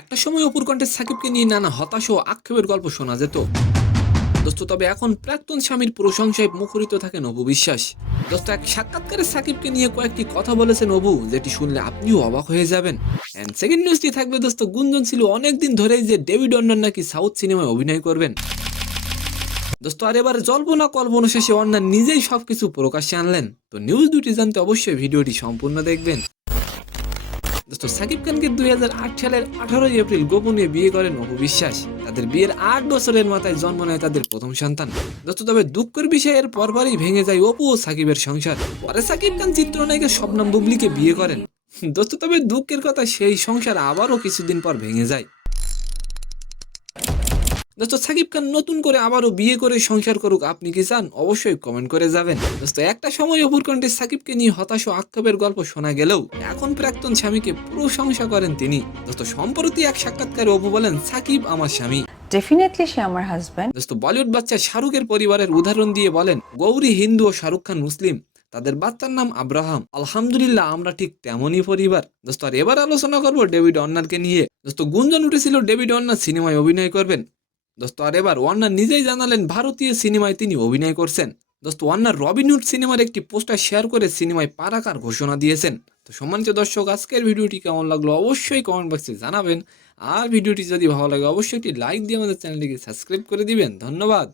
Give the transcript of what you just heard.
একটা সময় অপুর কণ্ঠে সাকিবকে নিয়ে নানা হতাশ ও আক্ষেপের গল্প শোনা যেত দোস্ত। তবে এখন প্রাক্তন স্বামীর প্রশংসায় মুখরিত থাকেন অপু বিশ্বাস। দোস্ত, এক সাক্ষাৎকারে সাকিবকে নিয়ে কয়েকটি কথা বলেছেন অপু, যেটি শুনলে আপনিও অবাক হয়ে যাবেন। এন্ড সেকেন্ড নিউজটি থাকবে দোস্ত, গুঞ্জন ছিল অনেকদিন ধরেই যে ডেভিড অন্নান নাকি সাউথ সিনেমায় অভিনয় করবেন। দোস্ত, আর এবার জল্পনা কল্পনা শেষে অন্নান নিজেই সবকিছু প্রকাশ্যে আনলেন। তো নিউজ দুটি জানতে অবশ্যই ভিডিওটি সম্পূর্ণ দেখবেন। দোস্ত, সাকিব খানকে 2008 সালের 18 এপ্রিল গোপনে বিয়ে করেন অপু বিশ্বাস। তাদের বিয়ের 8 বছরের মাথায় জন্ম নেয় তাদের প্রথম সন্তান। দোস্ত, তবে দুঃখের বিষয় এর পরপরই ভেঙে যায় অপু ও সাকিবের সংসার। পরে সাকিব খান চিত্রনায়িকা শবনম বুবলিকে বিয়ে করেন। দোস্ত, তবে দুঃখের কথা, সেই সংসার আবারও কিছুদিন পর ভেঙে যায়। দোস্ত, সাকিব খান নতুন করে আবারও বিয়ে করে সংসার করুক, আপনি কি চান? অবশ্যই কমেন্ট করে যাবেন। দোস্ত, একটা সময় অপুর কণ্ঠে সাকিবকে নিয়ে হতাশ ও আক্ষেপের গল্প শোনা গেলেও এখন প্রাক্তন স্বামীকে প্রশংসা করেন তিনি। দোস্ত, সম্প্রতি এক সাক্ষাৎকারে অপু বলেন, সাকিব আমার স্বামী। ডেফিনেটলি সে আমার হাজব্যান্ড। দোস্ত, বলিউড বাচ্চা শাহরুখের পরিবারের উদাহরণ দিয়ে বলেন, গৌরী হিন্দু ও শাহরুখ খান মুসলিম, তাদের বাচ্চার নাম আব্রাহাম। আলহামদুলিল্লাহ, আমরা ঠিক তেমনই পরিবার। দোস্ত, আর এবার আলোচনা করবো ডেভিড অন্নানকে নিয়ে। দোস্ত, গুঞ্জন উঠেছিল ডেভিড অন্নান সিনেমায় অভিনয় করবেন। দোস্ত, আর এবার ওয়ার্নার নিজেই জানালেন ভারতীয় সিনেমায় তিনি অভিনয় করছেন। দোস্ত, ওয়ার্নার রবিনহুড সিনেমার একটি পোস্টার শেয়ার করে সিনেমায় পা রাখার ঘোষণা দিয়েছেন। তো সম্মানিত দর্শক, আজকের ভিডিওটি কেমন লাগলো অবশ্যই কমেন্ট বক্সে জানাবেন। আর ভিডিওটি যদি ভালো লাগে অবশ্যই একটি লাইক দিয়ে আমাদের চ্যানেলটিকে সাবস্ক্রাইব করে দিবেন। ধন্যবাদ।